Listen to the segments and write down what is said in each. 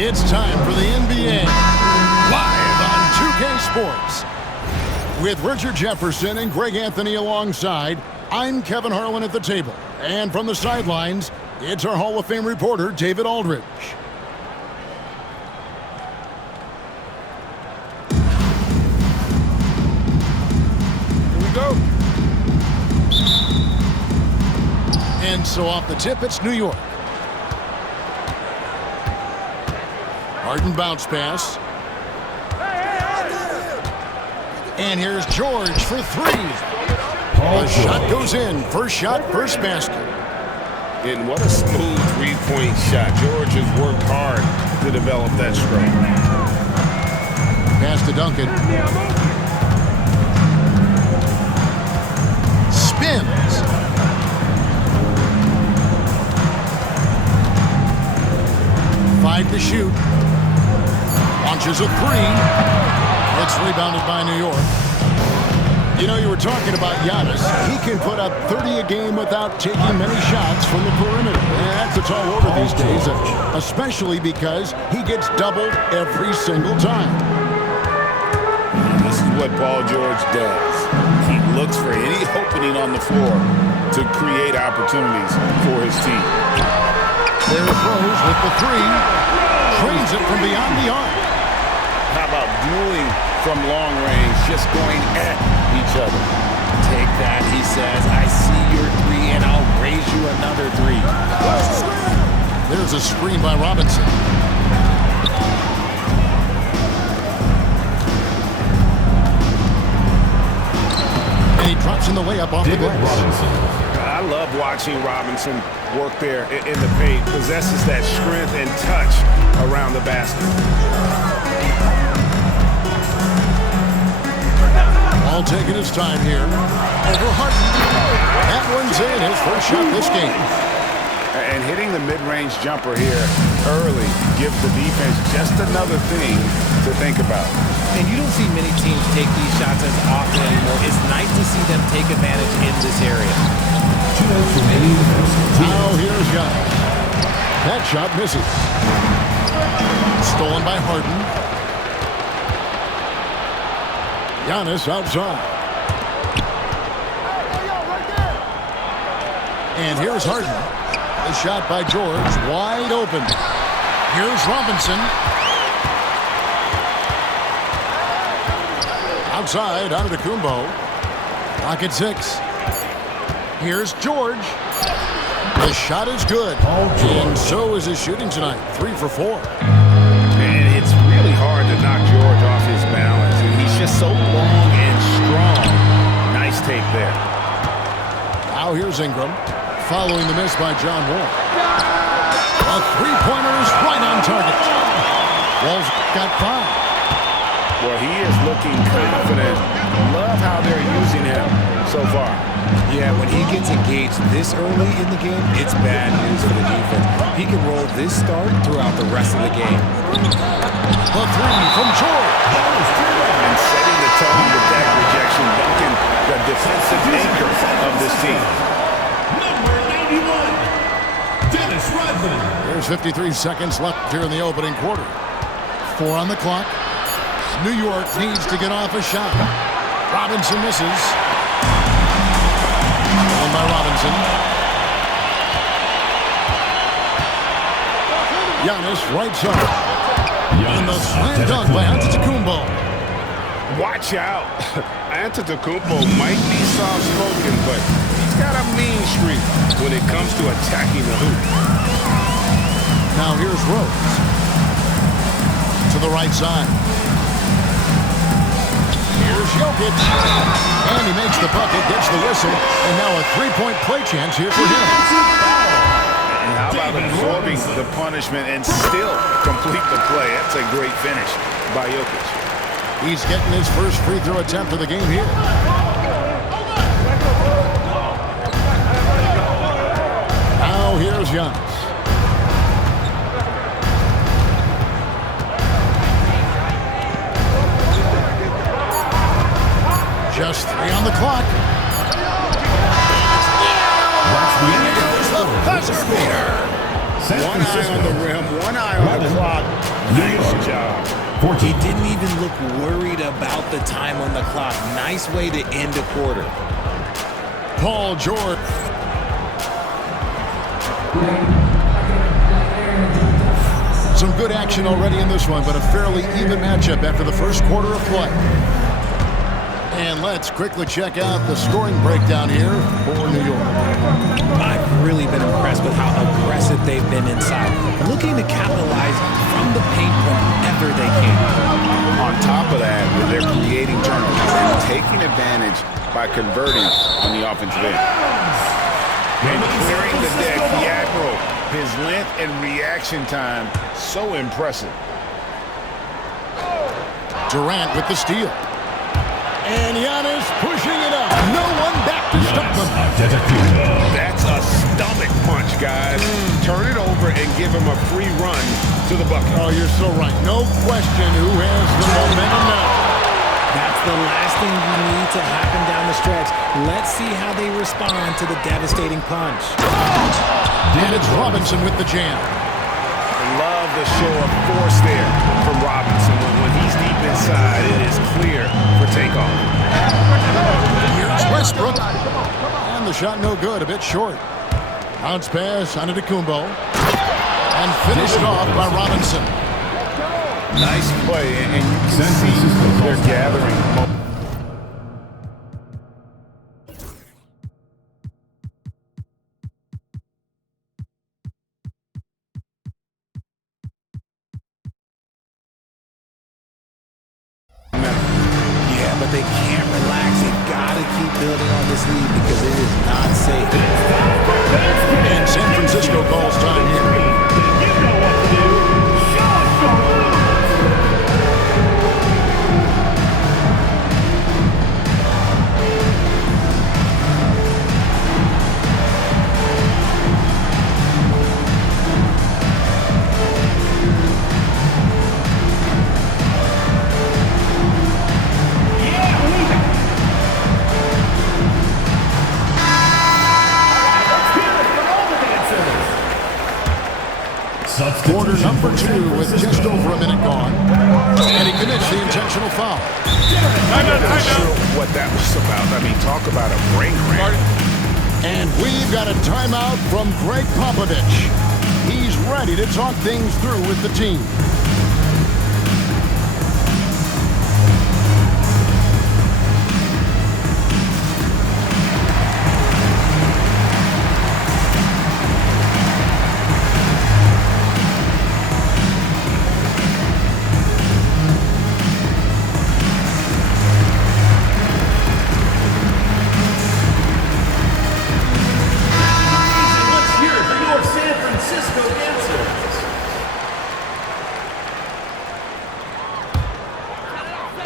It's time for the NBA, live on 2K Sports. With Richard Jefferson and Greg Anthony alongside, I'm Kevin Harlan at the table. And from the sidelines, it's our Hall of Fame reporter, David Aldridge. Here we go. And so off the tip, it's New York. Harden bounce pass. And here's George for three. The shot goes in. First shot, first basket. And what a smooth three-point shot. George has worked hard to develop that stroke. Pass to Duncan. Spins. Five to shoot. Launches a three. It's rebounded by New York. You know, you were talking about Giannis. He can put up 30 a game without taking many shots from the perimeter. And that's a tall order these days, especially because he gets doubled every single time. This is what Paul George does. He looks for any opening on the floor to create opportunities for his team. There's Rose with the three. Trains it from beyond the arc. How about dueling from long range, just going at each other? Take that, he says. I see your three, and I'll raise you another three. There's a screen by Robinson. And he drops in the layup off the glass. I love watching Robinson work there in the paint. Possesses that strength and touch around the basket. All taking his time here. Over Harden. That one's in. His first shot this game. And hitting the mid-range jumper here early gives the defense just another thing to think about. And you don't see many teams take these shots as often anymore. It's nice to see them take advantage in this area. Now here's Giannis. That shot misses. Stolen by Harden. Giannis outside. And here's Harden. The shot by George, wide open. Here's Robinson. Outside, Antetokounmpo. Clock at 6. Here's George. The shot is good. And so is his shooting tonight. 3 for 4. And it's really hard to knock George off his balance. He's just so long and strong. Nice take there. Now here's Ingram. Following the miss by John Wall. A three-pointer is right on target. Wall's got 5. Well, he is looking confident. Love how they're using him so far. Yeah, when he gets engaged this early in the game, it's bad news for the defense. He can roll this start throughout the rest of the game. The three from George. And setting the tone with that rejection, Duncan, the defensive anchor of this team. Number 91, Dennis Rodman. There's 53 seconds left here in the opening quarter. 4 on the clock. New York needs to get off a shot. Robinson misses. Stolen by Robinson. Giannis right side. And the slam dunk by Antetokounmpo. Watch out. Antetokounmpo might be soft-spoken, but he's got a mean streak when it comes to attacking the hoop. Now here's Rose. To the right side. Here's Jokic. And he makes the bucket, gets the whistle, and now a three-point play chance here for him. And how about absorbing the punishment and still complete the play? That's a great finish by Jokic. He's getting his first free throw attempt of the game here. Now here's Giannis. Just 3 on the clock. That's the end of the buzzer beater. San One eye Francisco. on the rim, one eye on the clock. Nice job. 14. He didn't even look worried about the time on the clock. Nice way to end a quarter. Paul George. Some good action already in this one, but a fairly even matchup after the first quarter of play. And let's quickly check out the scoring breakdown here for New York. I've really been impressed with how aggressive they've been inside, looking to capitalize from the paint whenever they can. On top of that, they're creating turnovers and taking advantage by converting on the offensive end. And clearing the deck, the Admiral, his length and reaction time, so impressive. Durant with the steal. And Giannis pushing it up. No one back to stop him. That's a stomach punch, guys. Turn it over and give him a free run to the bucket. Oh, you're so right. No question who has the momentum now. That's the last thing you need to happen down the stretch. Let's see how they respond to the devastating punch. And it's Robinson with the jam. Love the show of force there from Robinson. When he's deep inside, it is clear for takeoff. Here's Westbrook. And the shot no good, a bit short. Bounce pass on Antetokounmpo. And finished off by Robinson. Nice play, and you can see they're gathering. Yeah, but they can't relax. They gotta keep building on this lead because it is not safe. And San Francisco calls time here. Quarter number 2 with just over a minute gone. And he commits the intentional foul. I'm not sure what that was about. I mean, talk about a brain cramp. And we've got a timeout from Greg Popovich. He's ready to talk things through with the team.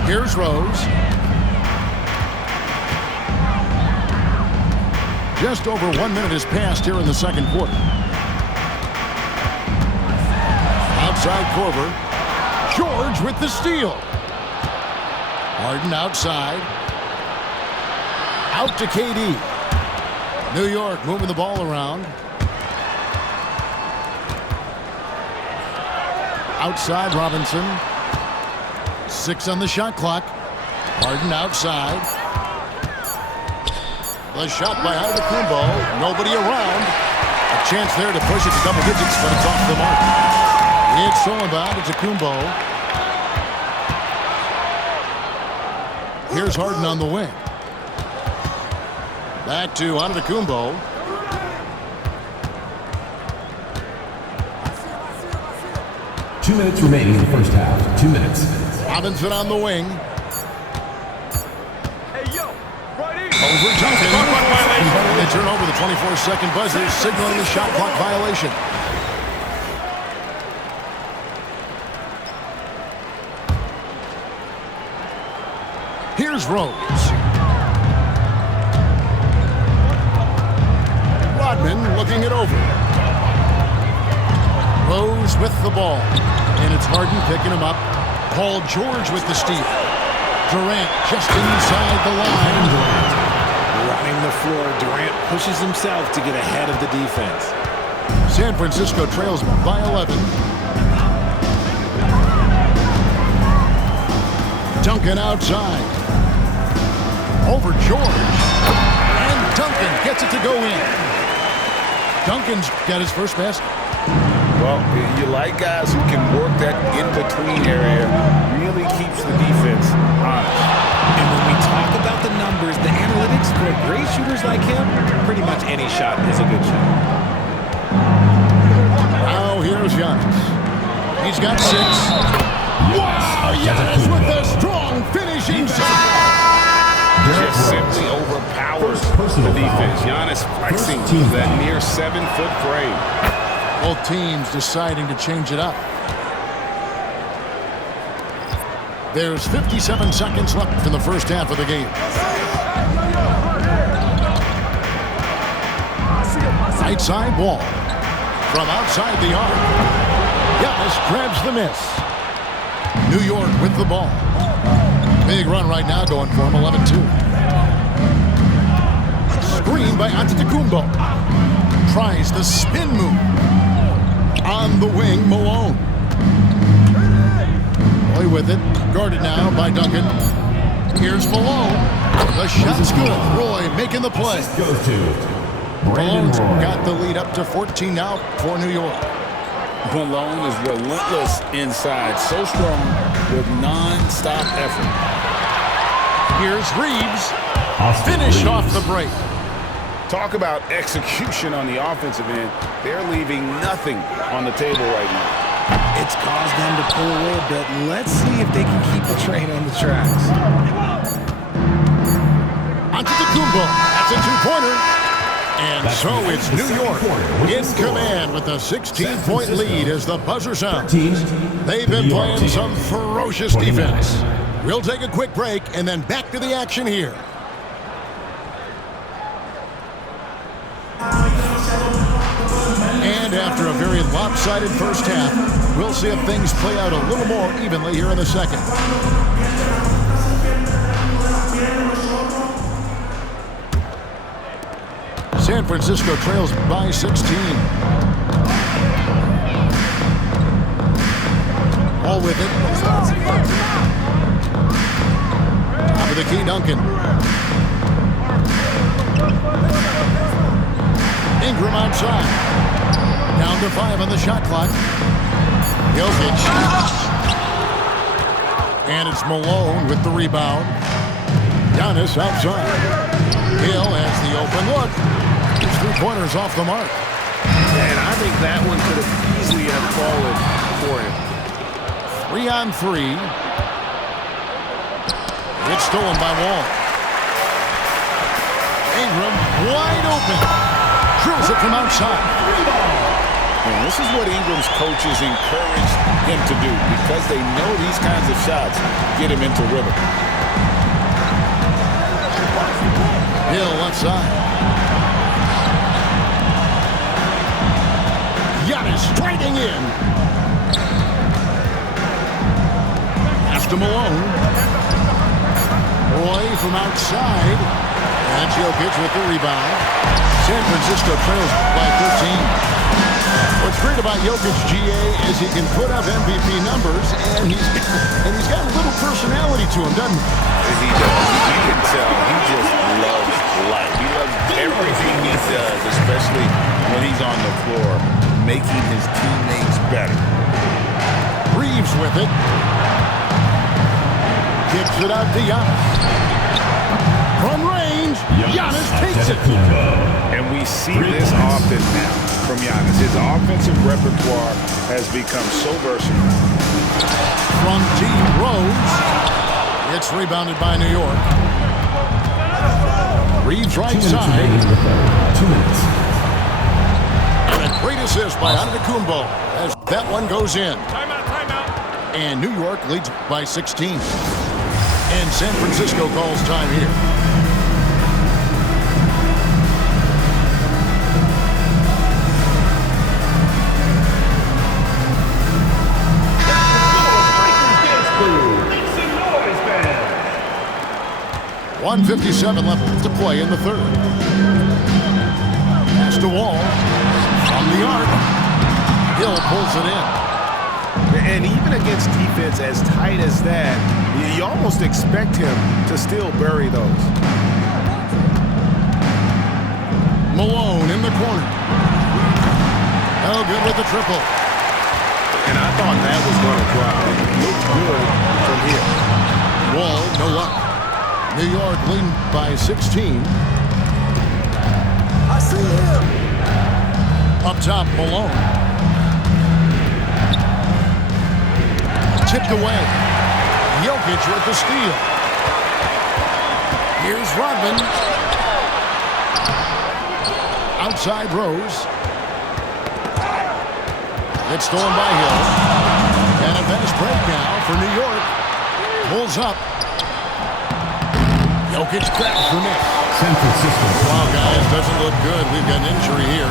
Here's Rose. Just over 1 minute has passed here in the second quarter. Outside Korver. George with the steal. Harden outside. Out to KD. New York moving the ball around. Outside Robinson. 6 on the shot clock. Harden outside. The shot by Antetokounmpo. Nobody around. A chance there to push it to double digits, but it's off the mark. It's stolen by Antetokounmpo. Here's Harden on the wing. Back to Antetokounmpo. Two minutes remaining in the first half. 2 minutes. Robinson on the wing. Over Duncan. They turn over the 24-second buzzer, signaling the shot clock violation. Here's Rose. Rodman looking it over. Rose with the ball. And it's Harden picking him up. Paul George with the steal. Durant just inside the line. Running the floor, Durant pushes himself to get ahead of the defense. San Francisco trails by 11. Duncan outside. Over George. And Duncan gets it to go in. Duncan's got his first basket. Well, you like guys who can work that in-between area. Really keeps the defense honest. And when we talk about the numbers, the analytics for great shooters like him, pretty much any shot is a good shot. Now here's Giannis. He's got 6. Wow, Giannis with a strong finishing shot. Just simply overpowers the defense. Giannis flexing that near 7-foot frame. Both teams deciding to change it up. There's 57 seconds left in the first half of the game. Right side wall. From outside the arc. Giannis grabs the miss. New York with the ball. Big run right now going for him, 11-2. Screen by Antetokounmpo. Tries the spin move. On the wing, Malone. Roy with it. Guarded now by Duncan. Here's Malone. The shot's good. Roy making the play. Goes to Malone's Brandon Roy. got the lead up to 14 now for New York. Malone is relentless inside. So strong with non-stop effort. Here's Reeves. Austin Finished Reeves. off the break. Talk about execution on the offensive end. They're leaving nothing on the table right now. It's caused them to pull away a bit. Let's see if they can keep the train on the tracks. Antetokounmpo. That's a two-pointer. And That's so the it's end of the New second York quarter with the in score. command with a 16-point lead as the buzzer sounds. 13, They've the been New York playing team. some ferocious 29. defense. We'll take a quick break and then back to the action here. And after a very lopsided first half, we'll see if things play out a little more evenly here in the second. San Francisco trails by 16. All with it. Top of the key, Duncan. Ingram outside. Down to 5 on the shot clock. Jokic. And it's Malone with the rebound. Giannis outside. Hill has the open look. His three-pointers off the mark. And I think that one could have easily have fallen for him. 3-on-3. It's stolen by Wall. Ingram wide open. Drills it from outside. And this is what Ingram's coaches encourage him to do because they know these kinds of shots get him into rhythm. Hill left side. Giannis striking in. Pass to Malone. Roy from outside. And Jokic with the rebound. San Francisco trails by 13. What's great about Jokic, GA, is he can put up MVP numbers, and he's got a little personality to him, doesn't he? He does. You can tell he just loves life. He loves everything he does, especially when he's on the floor, making his teammates better. Reeves with it. Kicks it out to Giannis. From range, Giannis takes it. And we see this often now from Giannis. His offensive repertoire has become so versatile. From deep, Rose. It's rebounded by New York. Reeves right 2 minutes side. remaining in the third. 2 minutes. And a great assist by Antetokounmpo as that one goes in. Timeout. And New York leads by 16. And San Francisco calls time here. .157 left to play in the third. Pass to Wall. From the arc. Hill pulls it in. And even against defense as tight as that, you almost expect him to still bury those. Malone in the corner. Oh, good with the triple. And I thought that was going to drop. It looked good from here. Wall, no luck. New York leading by 16. I see him. Up top, Malone. Tipped away. Jokic with the steal. Here's Rodman. Outside Rose. It's stolen by Hill. And a fast break now for New York. Pulls up. Jokic grabs the miss. San Francisco. Wow, guys, doesn't look good. We've got an injury here.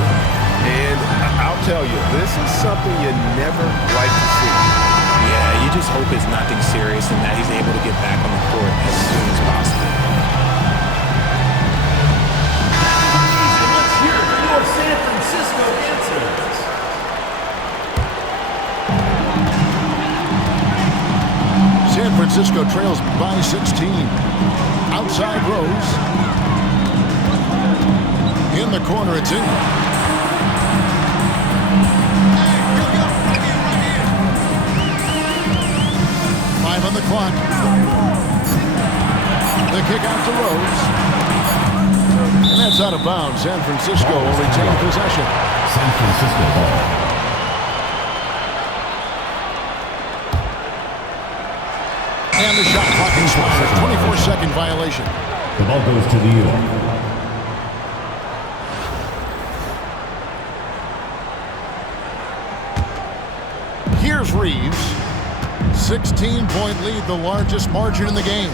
And I'll tell you, this is something you never like to see. Yeah, you just hope it's nothing serious and that he's able to get back on the court as soon as possible. Let's hear it for your San Francisco answers. San Francisco trails by 16. Outside Rose. In the corner, it's Ingram. On the clock. The kick out to Rose. And that's out of bounds. San Francisco will retain possession. San Francisco ball. And the shot clock expires. 24-second violation. The ball goes to New York. Here's Reeves. 16-point lead, the largest margin in the game.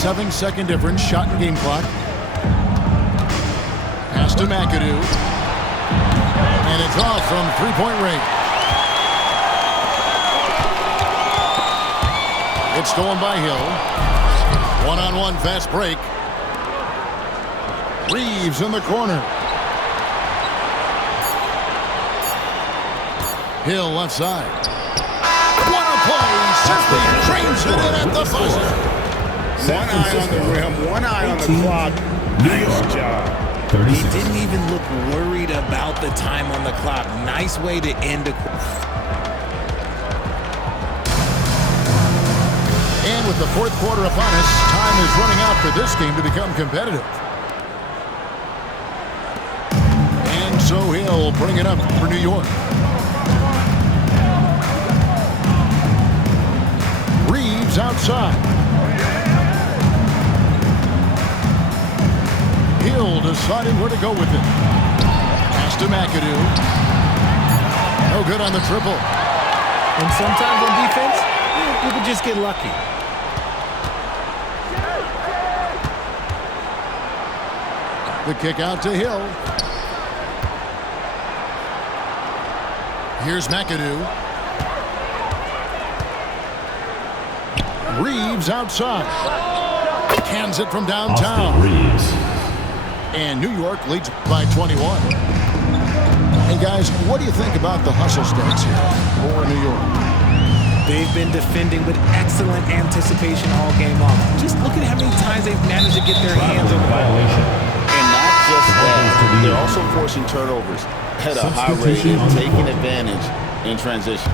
7-second difference, shot and game clock. Pass to McAdoo. And it's off from three-point range. It's stolen by Hill. One-on-one fast break. Reeves in the corner. Hill left side. What a play! Simply trains it in at the buzzer. One eye on the rim, one eye on the clock. Nice job. 36. He didn't even look worried about the time on the clock. Nice way to end a... And with the fourth quarter upon us, time is running out for this game to become competitive. And so he'll bring it up for New York. Reeves outside. Hill deciding where to go with it. Pass to McAdoo. No good on the triple. And sometimes on defense, you can just get lucky. The kick out to Hill. Here's McAdoo. Reeves outside. Cans it from downtown. Austin Reeves. And New York leads by 21. Hey guys, what do you think about the hustle stance here for New York? They've been defending with excellent anticipation all game long. Just look at how many times they've managed to get their hands on the ball. Violation. And not just that, they're also forcing turnovers at a high rate and taking advantage in transition.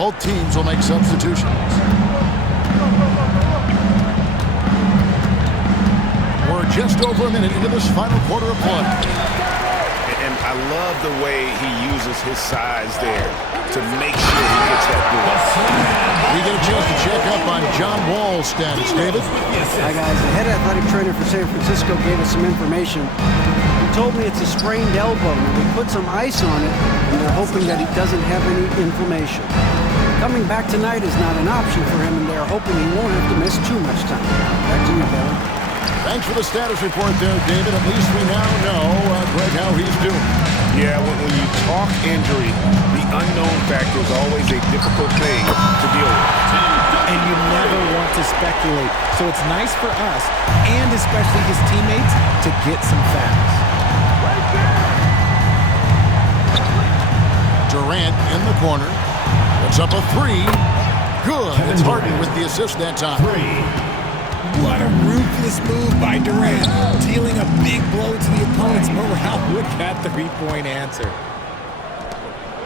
Both teams will make substitutions. We're just over a minute into this final quarter of play. And I love the way he uses his size there to make sure he gets that ball. We get a chance to check up on John Wall's status, David. Hi guys, the head athletic trainer for San Francisco gave us some information. He told me it's a sprained elbow, and they put some ice on it, and they're hoping that he doesn't have any inflammation. Coming back tonight is not an option for him, and they're hoping he won't have to miss too much time. Back to you, Barry. Thanks for the status report there, David. At least we now know, Greg, how he's doing. Yeah, when you talk injury, the unknown factor is always a difficult thing to deal with. And you never want to speculate. So it's nice for us, and especially his teammates, to get some facts. Durant in the corner. Puts up a three. Good. Kevin It's Harden Durant. with the assist that time. 3. What a ruthless move by Durant, dealing a big blow to the opponent's morale with that three-point answer.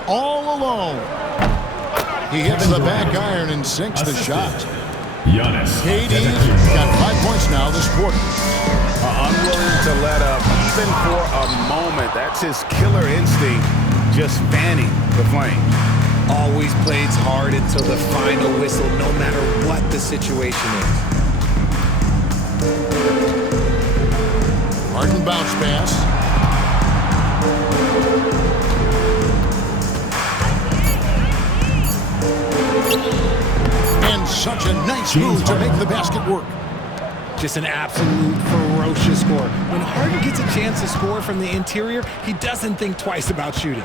All alone. He hits the back iron and sinks the shot. Giannis. KD's got 5 points now this quarter. Unwilling to let up even for a moment. That's his killer instinct, just fanning the flame. Always plays hard until the final whistle, no matter what the situation is. Harden bounce pass. And such a nice move to make the basket work. Just an absolute ferocious score. When Harden gets a chance to score from the interior, he doesn't think twice about shooting.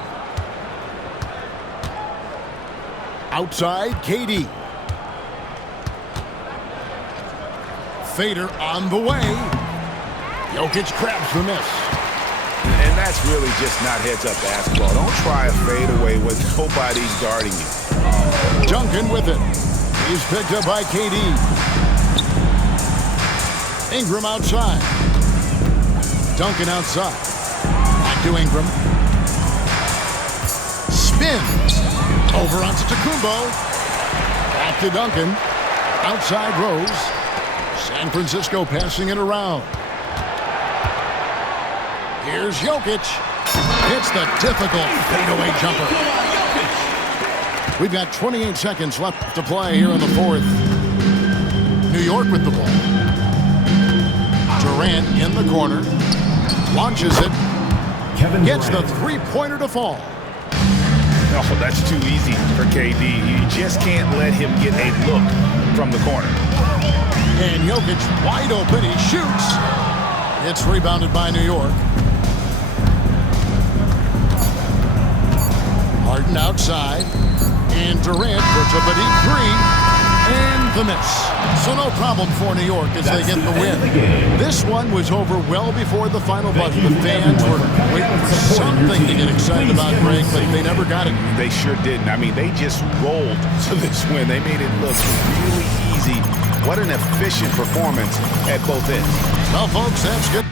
Outside, KD. Fader on the way. Jokic grabs the miss. And that's really just not heads-up basketball. Don't try a fadeaway when nobody's guarding you. Duncan with it. He's picked up by KD. Ingram outside. Duncan outside. Back to Ingram. Spins. Over onto Tacumbo. Back to Duncan. Outside Rose. San Francisco passing it around. Here's Jokic. Hits the difficult fadeaway jumper. We've got 28 seconds left to play here in the fourth. New York with the ball. Durant in the corner. Launches it. Kevin Gets the Durant. three-pointer to fall. Oh, that's too easy for KD. You just can't let him get a look from the corner. And Jokic wide open. He shoots. It's rebounded by New York. Harden outside. And Durant puts up a deep three. And the miss. So no problem for New York as they get the win. This one was over well before the final buzzer. The fans were waiting for something to get excited about, Greg, but they never got it. They sure didn't. I mean, they just rolled to this win. They made it look really easy. What an efficient performance at both ends. Well, folks, that's good.